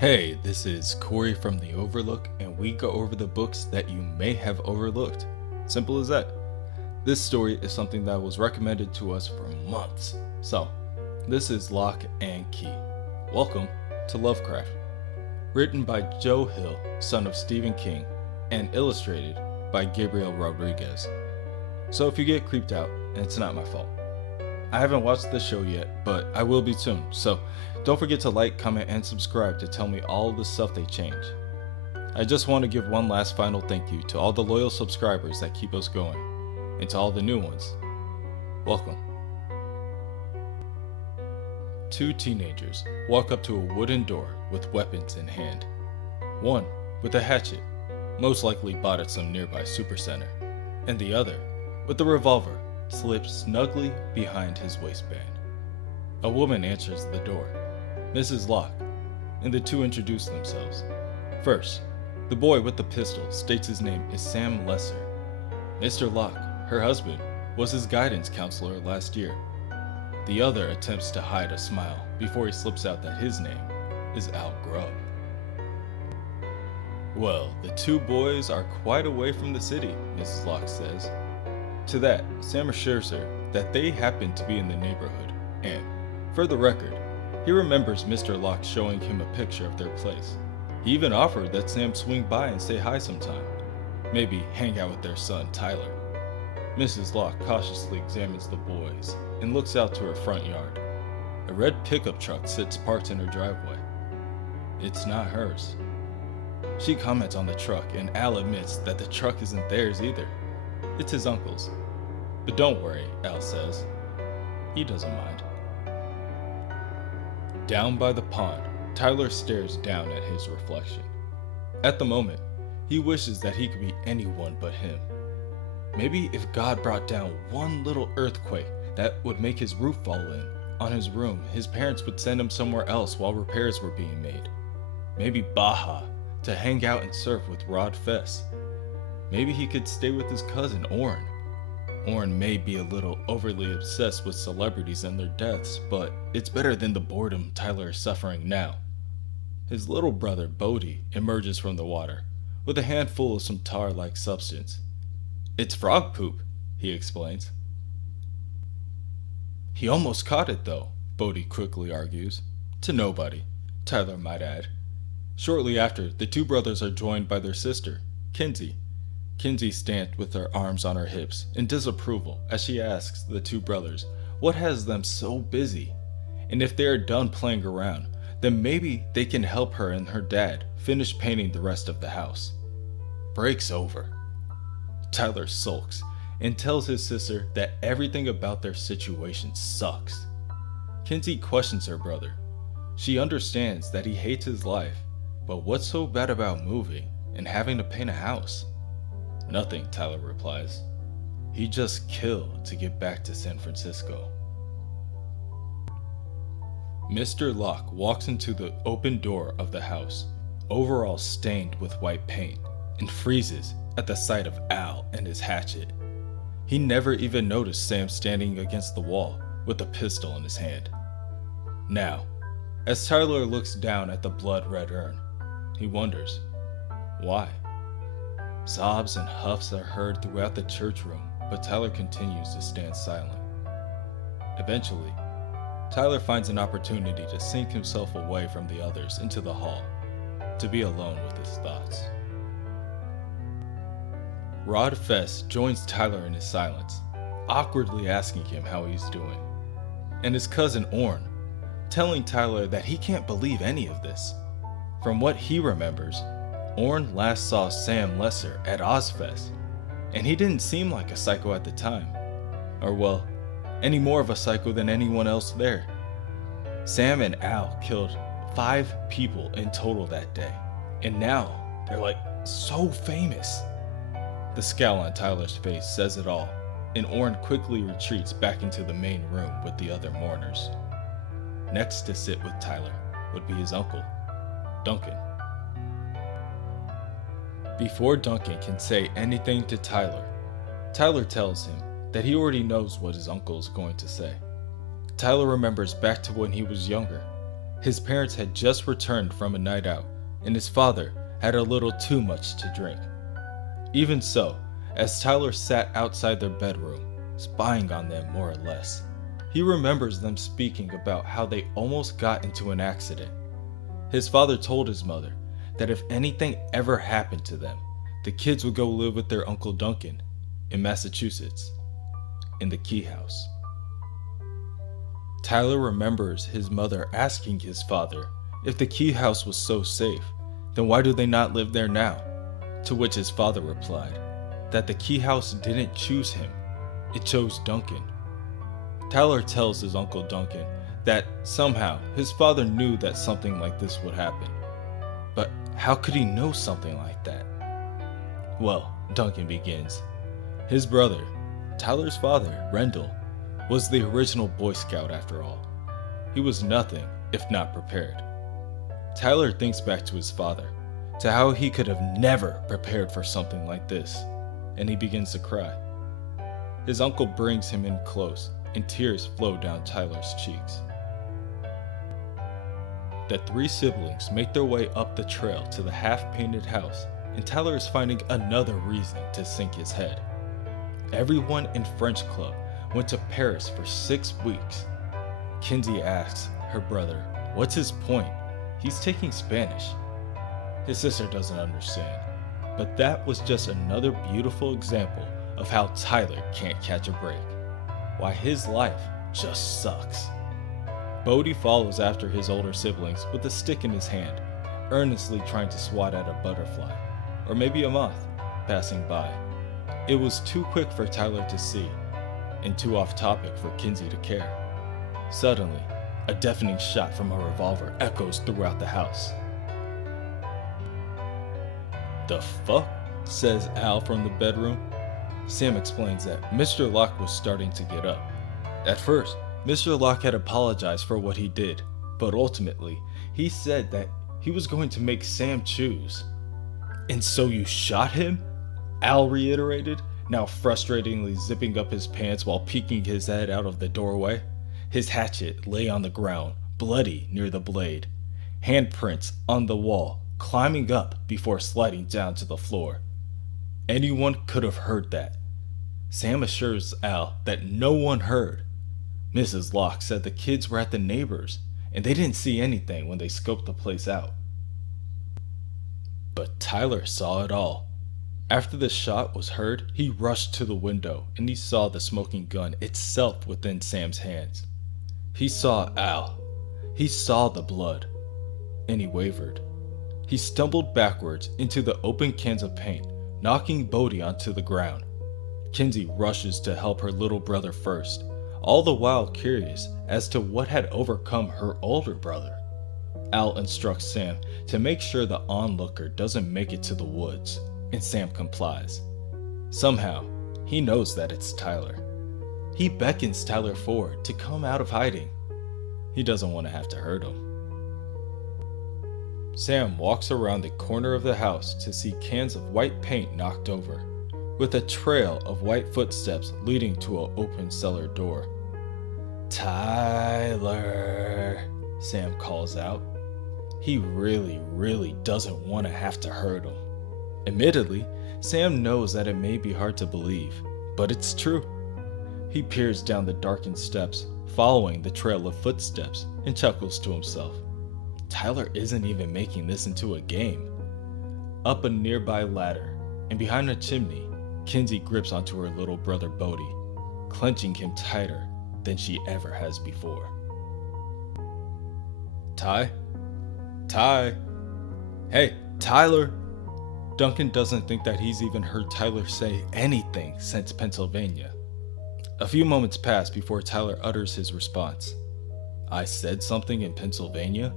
Hey, this is Corey from the OverLook, and we go over the books that you may have overlooked. Simple as that. This story is something that was recommended to us for months. So, this is Locke and Key. Welcome to Lovecraft. Written by Joe Hill, son of Stephen King, and illustrated by Gabriel Rodriguez. So if you get creeped out, it's not my fault. I haven't watched the show yet, but I will be soon, so don't forget to like, comment, and subscribe to tell me all the stuff they change. I just want to give one last final thank you to all the loyal subscribers that keep us going, and to all the new ones. Welcome. Two teenagers walk up to a wooden door with weapons in hand. One with a hatchet, most likely bought at some nearby supercenter, and the other with a revolver slipped snugly behind his waistband. A woman answers the door, Mrs. Locke, and the two introduce themselves. First, the boy with the pistol states his name is Sam Lesser. Mr. Locke, her husband, was his guidance counselor last year. The other attempts to hide a smile before he slips out that his name is Al Grubb. Well, the two boys are quite away from the city, Mrs. Locke says. To that, Sam assures her that they happen to be in the neighborhood, and, for the record, he remembers Mr. Locke showing him a picture of their place. He even offered that Sam swing by and say hi sometime, maybe hang out with their son Tyler. Mrs. Locke cautiously examines the boys and looks out to her front yard. A red pickup truck sits parked in her driveway. It's not hers. She comments on the truck, and Al admits that the truck isn't theirs either. It's his uncle's. But don't worry, Al says. He doesn't mind. Down by the pond, Tyler stares down at his reflection. At the moment, he wishes that he could be anyone but him. Maybe if God brought down one little earthquake that would make his roof fall in on his room, his parents would send him somewhere else while repairs were being made. Maybe Baja to hang out and surf with Rod Fess. Maybe he could stay with his cousin Orrin. Orrin may be a little overly obsessed with celebrities and their deaths, but it's better than the boredom Tyler is suffering now. His little brother Bodie emerges from the water with a handful of some tar-like substance. It's frog poop, he explains. He almost caught it though, Bodie quickly argues. To nobody, Tyler might add. Shortly after, the two brothers are joined by their sister, Kinsey. Kinsey stands with her arms on her hips in disapproval as she asks the two brothers what has them so busy, and if they are done playing around, then maybe they can help her and her dad finish painting the rest of the house. Break's over. Tyler sulks and tells his sister that everything about their situation sucks. Kinsey questions her brother. She understands that he hates his life, but what's so bad about moving and having to paint a house? Nothing, Tyler replies. He just killed to get back to San Francisco. Mr. Locke walks into the open door of the house, overalls stained with white paint, and freezes at the sight of Al and his hatchet. He never even noticed Sam standing against the wall with a pistol in his hand. Now, as Tyler looks down at the blood-red urn, he wonders, why? Sobs and huffs are heard throughout the church room, but Tyler continues to stand silent. Eventually, Tyler finds an opportunity to sink himself away from the others into the hall, to be alone with his thoughts. Rod Fess joins Tyler in his silence, awkwardly asking him how he's doing, and his cousin Orrin, telling Tyler that he can't believe any of this. From what he remembers, Orrin last saw Sam Lesser at Ozfest, and he didn't seem like a psycho at the time. Or well, any more of a psycho than anyone else there. Sam and Al killed 5 people in total that day, and now they're like so famous. The scowl on Tyler's face says it all, and Orrin quickly retreats back into the main room with the other mourners. Next to sit with Tyler would be his uncle, Duncan. Before Duncan can say anything to Tyler, Tyler tells him that he already knows what his uncle is going to say. Tyler remembers back to when he was younger. His parents had just returned from a night out, and his father had a little too much to drink. Even so, as Tyler sat outside their bedroom, spying on them more or less, he remembers them speaking about how they almost got into an accident. His father told his mother that if anything ever happened to them, the kids would go live with their Uncle Duncan in Massachusetts, in the Key House. Tyler remembers his mother asking his father if the Key House was so safe, then why do they not live there now? To which his father replied that the Key House didn't choose him, it chose Duncan. Tyler tells his Uncle Duncan that somehow his father knew that something like this would happen. But how could he know something like that? Well, Duncan begins. His brother, Tyler's father, Rendell, was the original Boy Scout after all. He was nothing if not prepared. Tyler thinks back to his father, to how he could have never prepared for something like this, and he begins to cry. His uncle brings him in close, and tears flow down Tyler's cheeks. The three siblings make their way up the trail to the half-painted house, and Tyler is finding another reason to sink his head. Everyone in French Club went to Paris for 6 weeks. Kinsey asks her brother, what's his point? He's taking Spanish. His sister doesn't understand, but that was just another beautiful example of how Tyler can't catch a break. Why his life just sucks. Bodhi follows after his older siblings with a stick in his hand, earnestly trying to swat at a butterfly, or maybe a moth, passing by. It was too quick for Tyler to see, and too off topic for Kinsey to care. Suddenly, a deafening shot from a revolver echoes throughout the house. "The fuck?" says Al from the bedroom. Sam explains that Mr. Locke was starting to get up. At first, Mr. Locke had apologized for what he did, but ultimately, he said that he was going to make Sam choose. "And so you shot him?" Al reiterated, now frustratingly zipping up his pants while peeking his head out of the doorway. His hatchet lay on the ground, bloody near the blade. Handprints on the wall, climbing up before sliding down to the floor. Anyone could have heard that. Sam assures Al that no one heard. Mrs. Locke said the kids were at the neighbors, and they didn't see anything when they scoped the place out. But Tyler saw it all. After the shot was heard, he rushed to the window, and he saw the smoking gun itself within Sam's hands. He saw Al. He saw the blood. And he wavered. He stumbled backwards into the open cans of paint, knocking Bodhi onto the ground. Kinsey rushes to help her little brother first, all the while curious as to what had overcome her older brother. Al instructs Sam to make sure the onlooker doesn't make it to the woods, and Sam complies. Somehow, he knows that it's Tyler. He beckons Tyler forward to come out of hiding. He doesn't want to have to hurt him. Sam walks around the corner of the house to see cans of white paint knocked over, with a trail of white footsteps leading to an open cellar door. "Tyler," Sam calls out. He really doesn't want to have to hurt him. Admittedly, Sam knows that it may be hard to believe, but it's true. He peers down the darkened steps, following the trail of footsteps, and chuckles to himself. Tyler isn't even making this into a game. Up a nearby ladder, and behind a chimney, Kinsey grips onto her little brother Bodhi, clenching him tighter than she ever has before. Ty? Hey, Tyler! Duncan doesn't think that he's even heard Tyler say anything since Pennsylvania. A few moments pass before Tyler utters his response. "I said something in Pennsylvania?"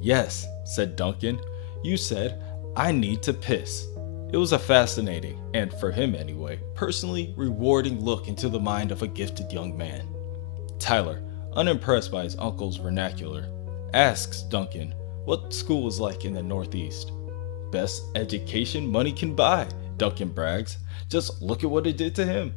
"Yes," said Duncan. "You said, 'I need to piss.'" It was a fascinating, and for him anyway, personally rewarding look into the mind of a gifted young man. Tyler, unimpressed by his uncle's vernacular, asks Duncan what school was like in the Northeast. "Best education money can buy," Duncan brags. "Just look at what it did to him.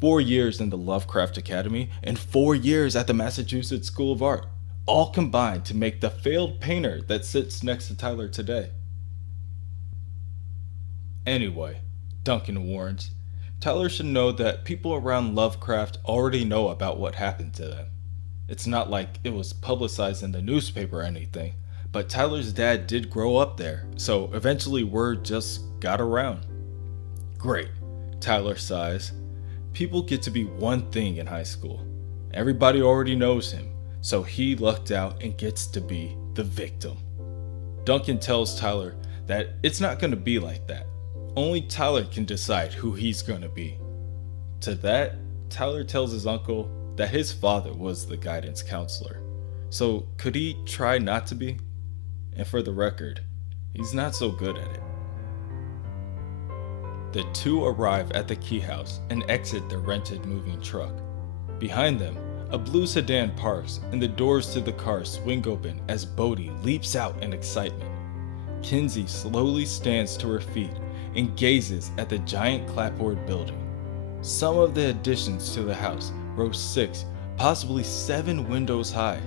4 years in the Lovecraft Academy and 4 years at the Massachusetts School of Art. all combined to make the failed painter that sits next to Tyler today. Anyway, Duncan warns, Tyler should know that people around Lovecraft already know about what happened to them. It's not like it was publicized in the newspaper or anything, but Tyler's dad did grow up there, so eventually word just got around. Great, Tyler sighs. People get to be one thing in high school. Everybody already knows him, so he lucked out and gets to be the victim. Duncan tells Tyler that it's not going to be like that. Only Tyler can decide who he's going to be. To that, Tyler tells his uncle that his father was the guidance counselor. So could he try not to be? And for the record, he's not so good at it. The two arrive at the key house and exit their rented moving truck. Behind them, a blue sedan parks and the doors to the car swing open as Bodhi leaps out in excitement. Kinsey slowly stands to her feet and gazes at the giant clapboard building. Some of the additions to the house rose 6, possibly 7 windows high.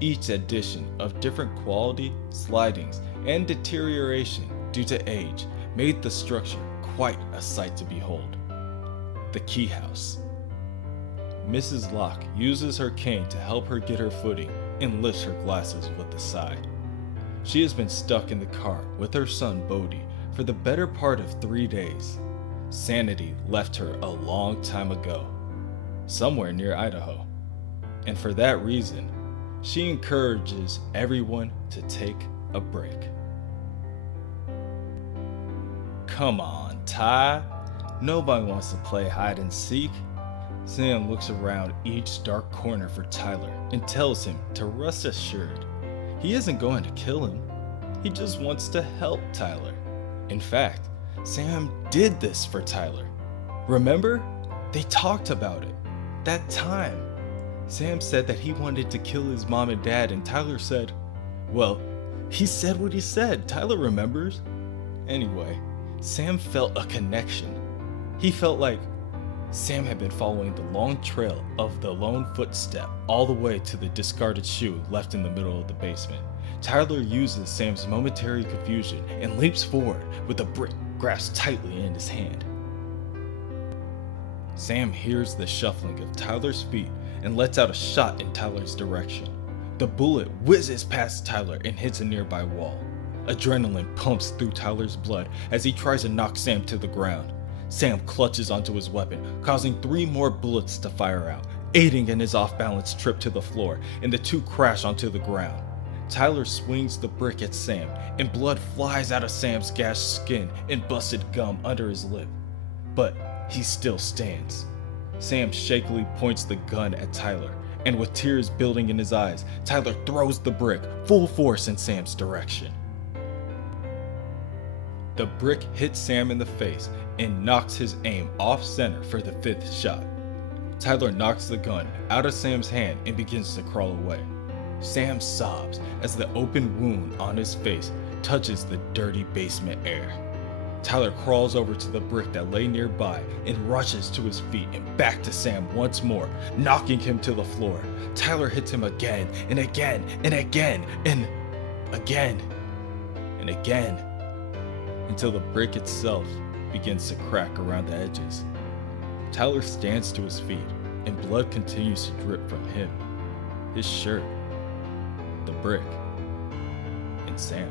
Each addition of different quality, slidings, and deterioration due to age made the structure quite a sight to behold. The key house. Mrs. Locke uses her cane to help her get her footing and lifts her glasses with a sigh. She has been stuck in the car with her son Bodhi for the better part of 3 days. Sanity left her a long time ago, somewhere near Idaho. And for that reason, she encourages everyone to take a break. Come on, Ty. Nobody wants to play hide and seek. Sam looks around each dark corner for Tyler and tells him to rest assured. He isn't going to kill him. He just wants to help Tyler. In fact, Sam did this for Tyler. Remember? They talked about it. That time. Sam said that he wanted to kill his mom and dad, and Tyler said, well, he said what he said. Tyler remembers. Anyway, Sam felt a connection. He felt like Sam had been following the long trail of the lone footstep all the way to the discarded shoe left in the middle of the basement. Tyler uses Sam's momentary confusion and leaps forward with the brick grasped tightly in his hand. Sam hears the shuffling of Tyler's feet and lets out a shot in Tyler's direction. The bullet whizzes past Tyler and hits a nearby wall. Adrenaline pumps through Tyler's blood as he tries to knock Sam to the ground. Sam clutches onto his weapon, causing 3 more bullets to fire out, aiding in his off-balance trip to the floor, and the two crash onto the ground. Tyler swings the brick at Sam, and blood flies out of Sam's gashed skin and busted gum under his lip. But he still stands. Sam shakily points the gun at Tyler, and with tears building in his eyes, Tyler throws the brick full force in Sam's direction. The brick hits Sam in the face and knocks his aim off center for the 5th shot. Tyler knocks the gun out of Sam's hand and begins to crawl away. Sam sobs as the open wound on his face touches the dirty basement air. Tyler crawls over to the brick that lay nearby and rushes to his feet and back to Sam once more, knocking him to the floor. Tyler hits him again and again and again and again and again until the brick itself begins to crack around the edges. Tyler stands to his feet and blood continues to drip from him, his shirt, the brick, and Sam.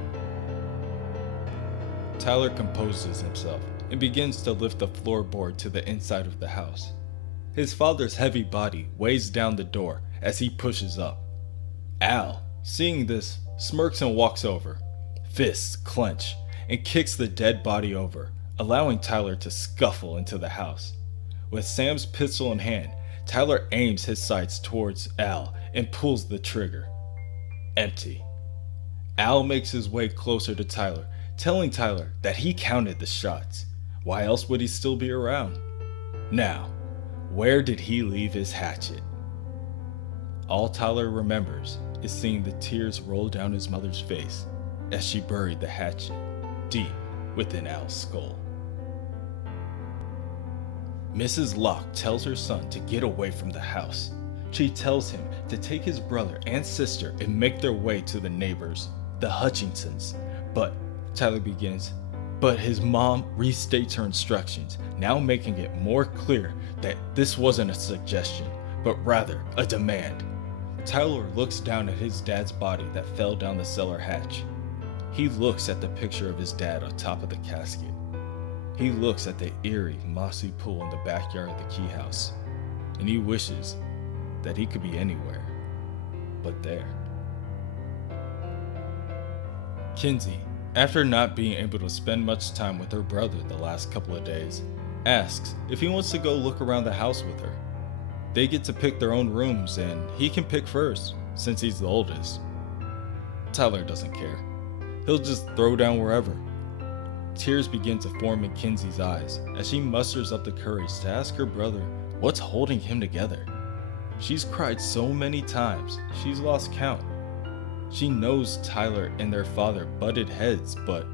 Tyler composes himself and begins to lift the floorboard to the inside of the house. His father's heavy body weighs down the door as he pushes up. Al, seeing this, smirks and walks over. Fists clench and kicks the dead body over, allowing Tyler to scuffle into the house. With Sam's pistol in hand, Tyler aims his sights towards Al and pulls the trigger. Empty. Al makes his way closer to Tyler, telling Tyler that he counted the shots. Why else would he still be around? Now, where did he leave his hatchet? All Tyler remembers is seeing the tears roll down his mother's face as she buried the hatchet deep within Al's skull. Mrs. Locke tells her son to get away from the house. She tells him to take his brother and sister and make their way to the neighbors, the Hutchinsons. But Tyler begins, but his mom restates her instructions, now making it more clear that this wasn't a suggestion, but rather a demand. Tyler looks down at his dad's body that fell down the cellar hatch. He looks at the picture of his dad on top of the casket. He looks at the eerie, mossy pool in the backyard of the key house, and he wishes that he could be anywhere but there. Kinsey, after not being able to spend much time with her brother the last couple of days, asks if he wants to go look around the house with her. They get to pick their own rooms, and he can pick first, since he's the oldest. Tyler doesn't care. He'll just throw down wherever. Tears begin to form in Kinsey's eyes as she musters up the courage to ask her brother what's holding him together. She's cried so many times, she's lost count. She knows Tyler and their father butted heads, but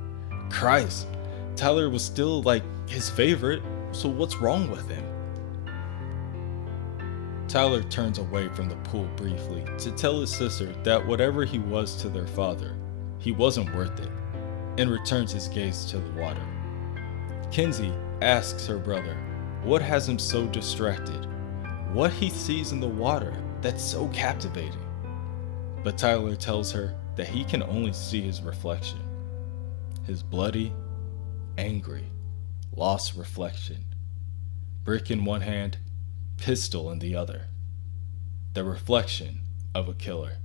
Christ, Tyler was still like his favorite, so what's wrong with him? Tyler turns away from the pool briefly to tell his sister that whatever he was to their father, he wasn't worth it, and returns his gaze to the water. Kinsey asks her brother what has him so distracted, what he sees in the water that's so captivating. But Tyler tells her that he can only see his reflection, his bloody, angry, lost reflection, brick in one hand, pistol in the other, the reflection of a killer.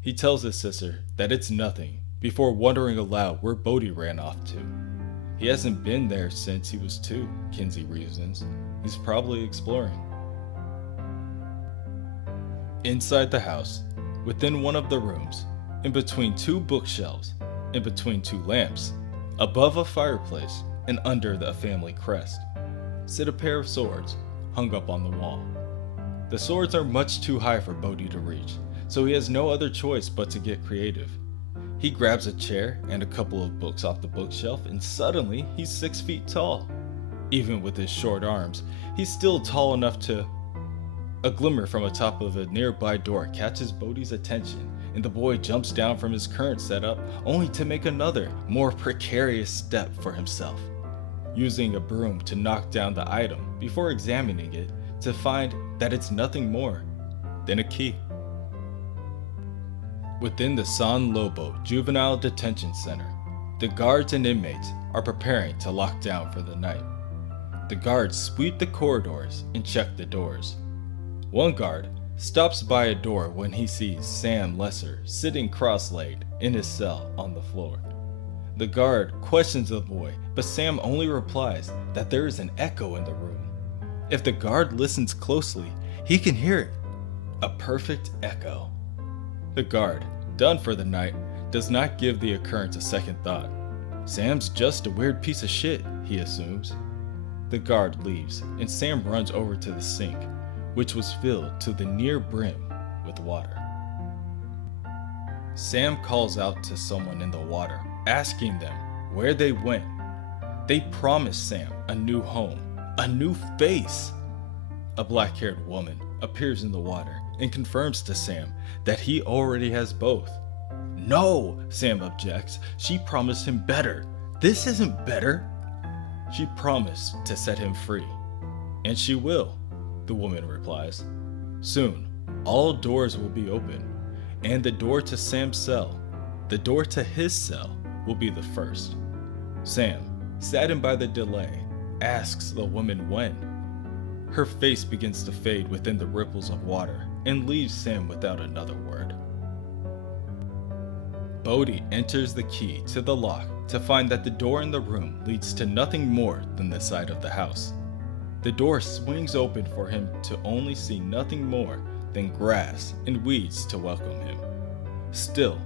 He tells his sister that it's nothing before wondering aloud where Bodhi ran off to. He hasn't been there since he was 2, Kinsey reasons. He's probably exploring. Inside the house, within one of the rooms, in between 2 bookshelves, in between 2 lamps, above a fireplace and under the family crest, sit a pair of swords hung up on the wall. The swords are much too high for Bodhi to reach, so he has no other choice but to get creative. He grabs a chair and a couple of books off the bookshelf, and suddenly he's 6 feet tall. Even with his short arms, he's still tall enough to... A glimmer from atop of a nearby door catches Bodhi's attention, and the boy jumps down from his current setup only to make another, more precarious step for himself, using a broom to knock down the item before examining it to find that it's nothing more than a key. Within the San Lobo Juvenile Detention Center, the guards and inmates are preparing to lock down for the night. The guards sweep the corridors and check the doors. One guard stops by a door when he sees Sam Lesser sitting cross-legged in his cell on the floor. The guard questions the boy, but Sam only replies that there is an echo in the room. If the guard listens closely, he can hear it. A perfect echo. The guard, done for the night, does not give the occurrence a second thought. Sam's just a weird piece of shit, he assumes. The guard leaves, and Sam runs over to the sink, which was filled to the near brim with water. Sam calls out to someone in the water, asking them where they went. They promise Sam a new home, a new face. A black-haired woman appears in the water and confirms to Sam that he already has both. No, Sam objects. She promised him better. This isn't better. She promised to set him free. And she will, the woman replies. Soon, all doors will be open, and the door to Sam's cell, the door to his cell, will be the first. Sam, saddened by the delay, asks the woman when. Her face begins to fade within the ripples of water and leaves Sam without another word. Bodhi enters the key to the lock to find that the door in the room leads to nothing more than the side of the house. The door swings open for him to only see nothing more than grass and weeds to welcome him. Still,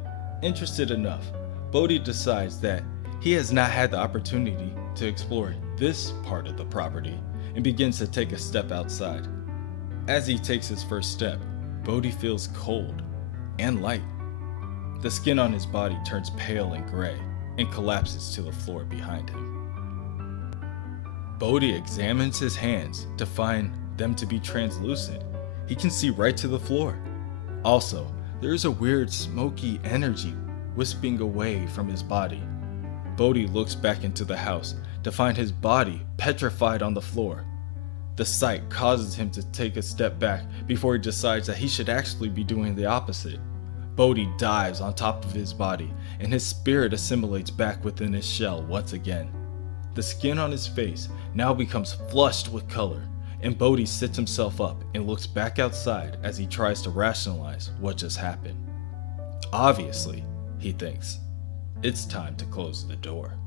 interested enough, Bodhi decides that he has not had the opportunity to explore this part of the property and begins to take a step outside. As he takes his first step, Bodhi feels cold and light. The skin on his body turns pale and gray and collapses to the floor behind him. Bodhi examines his hands to find them to be translucent. He can see right to the floor. Also, there is a weird smoky energy wisping away from his body. Bodhi looks back into the house to find his body petrified on the floor. The sight causes him to take a step back before he decides that he should actually be doing the opposite. Bodhi dives on top of his body, and his spirit assimilates back within his shell once again. The skin on his face now becomes flushed with color, and Bodhi sits himself up and looks back outside as he tries to rationalize what just happened. Obviously, he thinks, it's time to close the door.